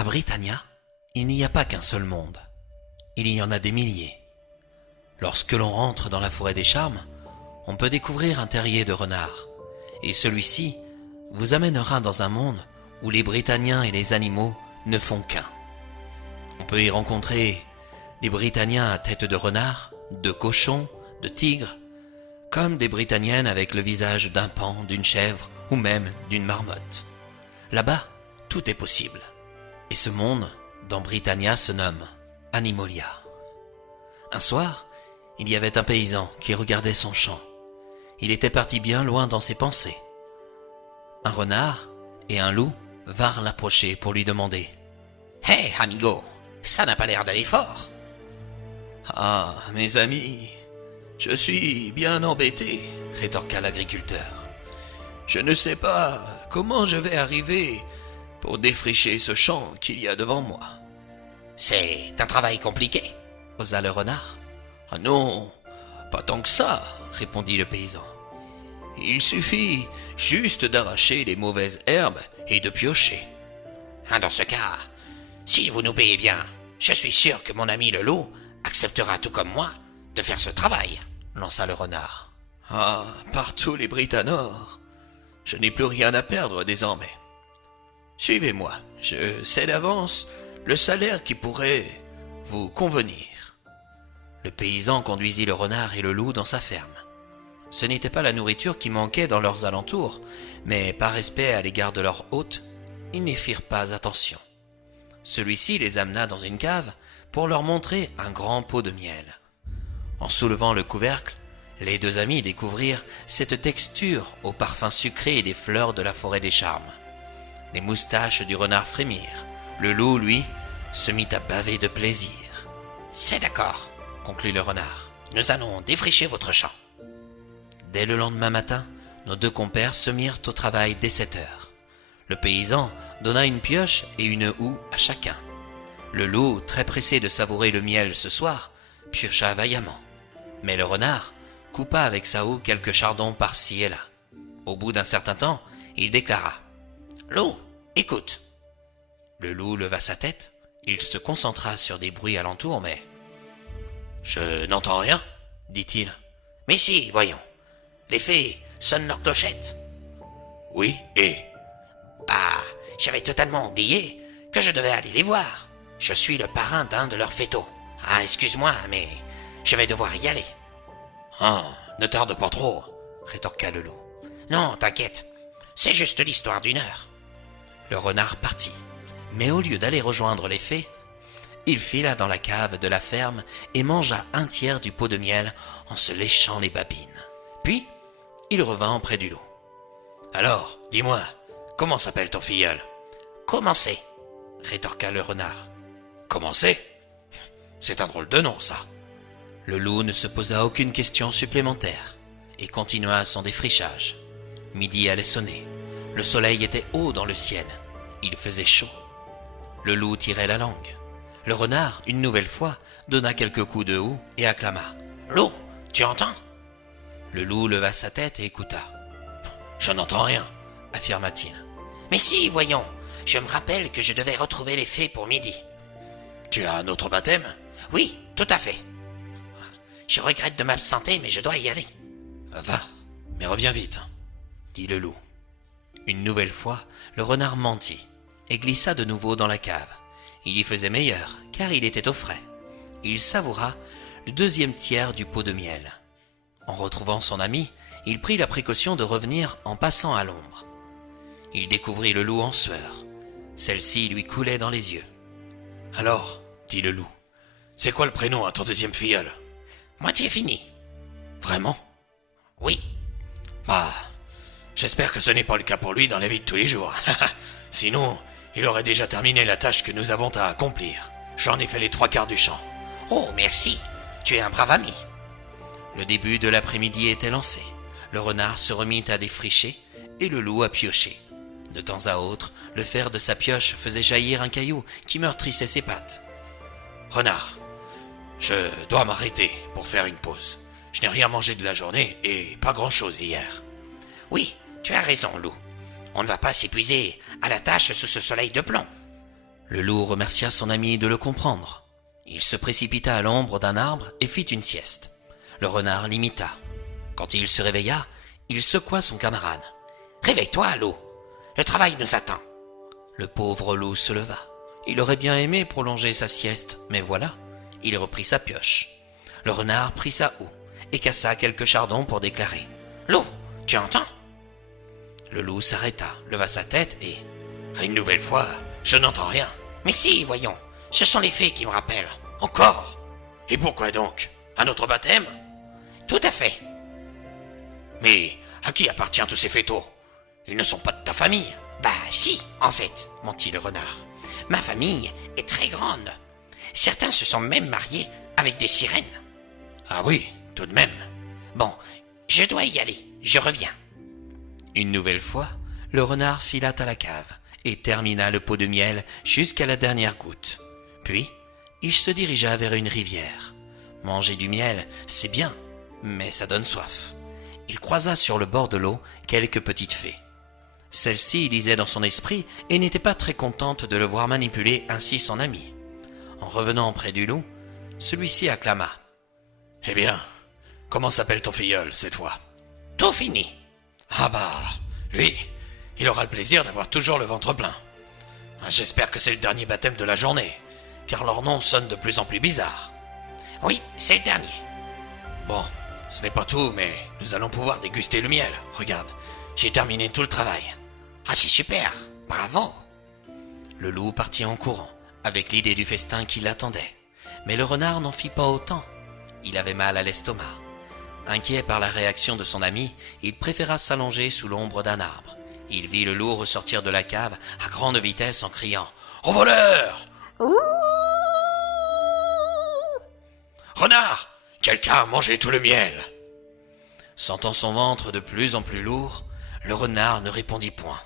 À Britannia, il n'y a pas qu'un seul monde. Il y en a des milliers. Lorsque l'on rentre dans la forêt des charmes, on peut découvrir un terrier de renards. Et celui-ci vous amènera dans un monde où les Britanniens et les animaux ne font qu'un. On peut y rencontrer des Britanniens à tête de renard, de cochon, de tigre, comme des Britanniennes avec le visage d'un paon, d'une chèvre ou même d'une marmotte. Là-bas, tout est possible. Et ce monde, dans Britannia, se nomme Animolia. Un soir, il y avait un paysan qui regardait son champ. Il était parti bien loin dans ses pensées. Un renard et un loup vinrent l'approcher pour lui demander « Hé, amigo, ça n'a pas l'air d'aller fort !»« Ah, mes amis, je suis bien embêté, » rétorqua l'agriculteur. « Je ne sais pas comment je vais arriver pour défricher ce champ qu'il y a devant moi. »« C'est un travail compliqué, » osa le renard. « Ah non, pas tant que ça, » répondit le paysan. « Il suffit juste d'arracher les mauvaises herbes et de piocher. »« Dans ce cas, si vous nous payez bien, je suis sûr que mon ami le loup acceptera tout comme moi de faire ce travail, » lança le renard. « Ah, par tous les Britanors, je n'ai plus rien à perdre désormais. Suivez-moi, je sais d'avance le salaire qui pourrait vous convenir. » Le paysan conduisit le renard et le loup dans sa ferme. Ce n'était pas la nourriture qui manquait dans leurs alentours, mais par respect à l'égard de leur hôte, ils n'y firent pas attention. Celui-ci les amena dans une cave pour leur montrer un grand pot de miel. En soulevant le couvercle, les deux amis découvrirent cette texture au parfum sucré des fleurs de la forêt des charmes. Les moustaches du renard frémirent. Le loup, lui, se mit à baver de plaisir. « C'est d'accord, » conclut le renard. « Nous allons défricher votre champ. » Dès le lendemain matin, nos deux compères se mirent au travail dès 7 heures. Le paysan donna une pioche et une houe à chacun. Le loup, très pressé de savourer le miel ce soir, piocha vaillamment. Mais le renard coupa avec sa houe quelques chardons par-ci et là. Au bout d'un certain temps, il déclara « Loup, écoute !» Le loup leva sa tête, il se concentra sur des bruits alentours, mais « Je n'entends rien, » dit-il. « Mais si, voyons, les fées sonnent leur clochette. »« Oui, et ?»« Bah, j'avais totalement oublié que je devais aller les voir. Je suis le parrain d'un de leurs fétos. Ah, excuse-moi, mais je vais devoir y aller. »« Ah, ne tarde pas trop, » rétorqua le loup. « Non, t'inquiète, c'est juste l'histoire d'une heure. » Le renard partit, mais au lieu d'aller rejoindre les fées, il fila dans la cave de la ferme et mangea un tiers du pot de miel en se léchant les babines. Puis, il revint près du loup. « Alors, dis-moi, comment s'appelle ton filleul ?»« Commencez, » rétorqua le renard. « Commencez ? C'est un drôle de nom, ça. » Le loup ne se posa aucune question supplémentaire et continua son défrichage. Midi allait sonner. Le soleil était haut dans le ciel. Il faisait chaud. Le loup tirait la langue. Le renard, une nouvelle fois, donna quelques coups de houe et acclama. « Loup, tu entends ?» Le loup leva sa tête et écouta. « Je n'entends rien, » affirma-t-il. « Mais si, voyons, je me rappelle que je devais retrouver les fées pour midi. »« Tu as un autre baptême ?»« Oui, tout à fait. »« Je regrette de m'absenter, mais je dois y aller. »« Va, mais reviens vite, » dit le loup. Une nouvelle fois, le renard mentit et glissa de nouveau dans la cave. Il y faisait meilleur, car il était au frais. Il savoura le deuxième tiers du pot de miel. En retrouvant son ami, il prit la précaution de revenir en passant à l'ombre. Il découvrit le loup en sueur. Celle-ci lui coulait dans les yeux. « Alors, » dit le loup, « c'est quoi le prénom à ton deuxième filleul ?»« Moitié fini. »« Vraiment ?»« Oui. »« Bah, j'espère que ce n'est pas le cas pour lui dans la vie de tous les jours. Sinon, il aurait déjà terminé la tâche que nous avons à accomplir. J'en ai fait les 3/4 du champ. »« Oh, merci, tu es un brave ami. » Le début de l'après-midi était lancé. Le renard se remit à défricher et le loup à piocher. De temps à autre, le fer de sa pioche faisait jaillir un caillou qui meurtrissait ses pattes. « Renard, je dois m'arrêter pour faire une pause. Je n'ai rien mangé de la journée et pas grand-chose hier. »« Oui, tu as raison, loup. On ne va pas s'épuiser à la tâche sous ce soleil de plomb. » Le loup remercia son ami de le comprendre. Il se précipita à l'ombre d'un arbre et fit une sieste. Le renard l'imita. Quand il se réveilla, il secoua son camarade. « Réveille-toi, loup, le travail nous attend. » Le pauvre loup se leva. Il aurait bien aimé prolonger sa sieste, mais voilà, il reprit sa pioche. Le renard prit sa houe et cassa quelques chardons pour déclarer « Loup, tu entends ?» Le loup s'arrêta, leva sa tête et « Une nouvelle fois, je n'entends rien. »« Mais si, voyons, ce sont les fées qui me rappellent. »« Encore ? Et pourquoi donc ? À notre baptême ?»« Tout à fait. »« Mais à qui appartiennent tous ces fétaux ? Ils ne sont pas de ta famille. »« Bah si, en fait, mentit le renard. Ma famille est très grande. Certains se sont même mariés avec des sirènes. »« Ah oui, tout de même. »« Bon, je dois y aller, je reviens. » Une nouvelle fois, le renard fila à la cave et termina le pot de miel jusqu'à la dernière goutte. Puis, il se dirigea vers une rivière. Manger du miel, c'est bien, mais ça donne soif. Il croisa sur le bord de l'eau quelques petites fées. Celle-ci lisait dans son esprit et n'était pas très contente de le voir manipuler ainsi son ami. En revenant près du loup, celui-ci acclama. « Eh bien, comment s'appelle ton filleul cette fois ?»« Tout fini. »« Ah bah, lui, il aura le plaisir d'avoir toujours le ventre plein. J'espère que c'est le dernier baptême de la journée, car leur nom sonne de plus en plus bizarre. »« Oui, c'est le dernier. »« Bon, ce n'est pas tout, mais nous allons pouvoir déguster le miel. Regarde, j'ai terminé tout le travail. »« Ah, c'est super, bravo !» Le loup partit en courant, avec l'idée du festin qui l'attendait. Mais le renard n'en fit pas autant. Il avait mal à l'estomac. Inquiet par la réaction de son ami, il préféra s'allonger sous l'ombre d'un arbre. Il vit le loup ressortir de la cave à grande vitesse en criant « Au voleur !»« Renard, quelqu'un a mangé tout le miel !» Sentant son ventre de plus en plus lourd, le renard ne répondit point.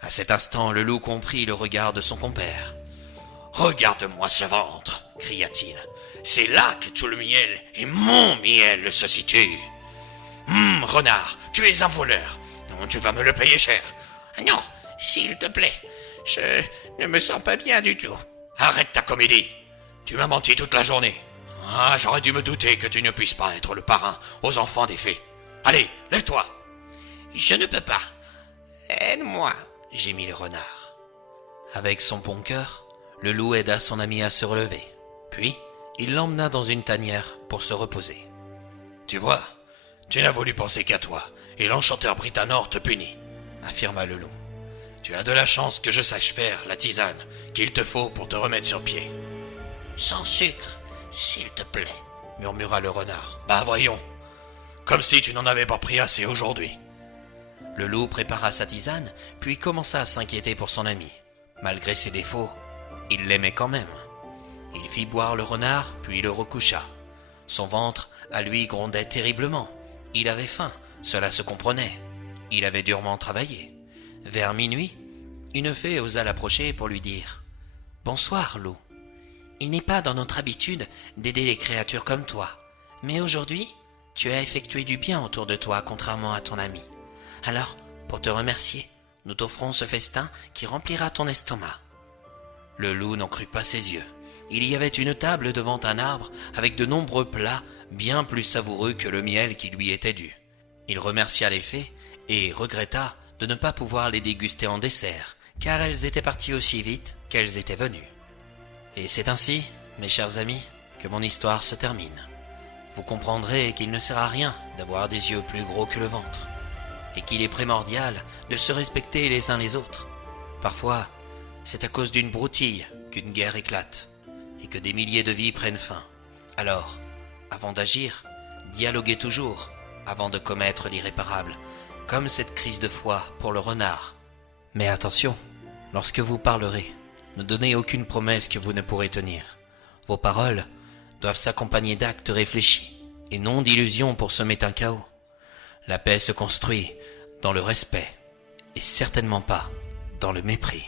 À cet instant, le loup comprit le regard de son compère. « Regarde-moi ce ventre !» cria-t-il. « C'est là que tout le miel et mon miel se situe. Renard, tu es un voleur. Tu vas me le payer cher. »« Non, s'il te plaît, je ne me sens pas bien du tout. »« Arrête ta comédie. Tu m'as menti toute la journée. Ah, j'aurais dû me douter que tu ne puisses pas être le parrain aux enfants des fées. Allez, lève-toi. »« Je ne peux pas. Aide-moi, » gémit le renard. Avec son bon cœur, le loup aida son ami à se relever. Puis, il l'emmena dans une tanière pour se reposer. « Tu vois, tu n'as voulu penser qu'à toi, et l'enchanteur Britanor te punit, » affirma le loup. « Tu as de la chance que je sache faire la tisane qu'il te faut pour te remettre sur pied. »« Sans sucre, s'il te plaît, » murmura le renard. « Bah voyons, comme si tu n'en avais pas pris assez aujourd'hui. » Le loup prépara sa tisane, puis commença à s'inquiéter pour son ami. Malgré ses défauts, il l'aimait quand même. Il fit boire le renard, puis le recoucha. Son ventre, à lui, grondait terriblement. Il avait faim, cela se comprenait. Il avait durement travaillé. Vers minuit, une fée osa l'approcher pour lui dire « Bonsoir, loup. Il n'est pas dans notre habitude d'aider les créatures comme toi, mais aujourd'hui, tu as effectué du bien autour de toi, contrairement à ton ami. Alors, pour te remercier, nous t'offrons ce festin qui remplira ton estomac. » Le loup n'en crut pas ses yeux. Il y avait une table devant un arbre avec de nombreux plats bien plus savoureux que le miel qui lui était dû. Il remercia les fées et regretta de ne pas pouvoir les déguster en dessert, car elles étaient parties aussi vite qu'elles étaient venues. Et c'est ainsi, mes chers amis, que mon histoire se termine. Vous comprendrez qu'il ne sert à rien d'avoir des yeux plus gros que le ventre, et qu'il est primordial de se respecter les uns les autres. Parfois, c'est à cause d'une broutille qu'une guerre éclate, et que des milliers de vies prennent fin. Alors, avant d'agir, dialoguez toujours avant de commettre l'irréparable, comme cette crise de foi pour le renard. Mais attention, lorsque vous parlerez, ne donnez aucune promesse que vous ne pourrez tenir. Vos paroles doivent s'accompagner d'actes réfléchis et non d'illusions pour semer un chaos. La paix se construit dans le respect et certainement pas dans le mépris.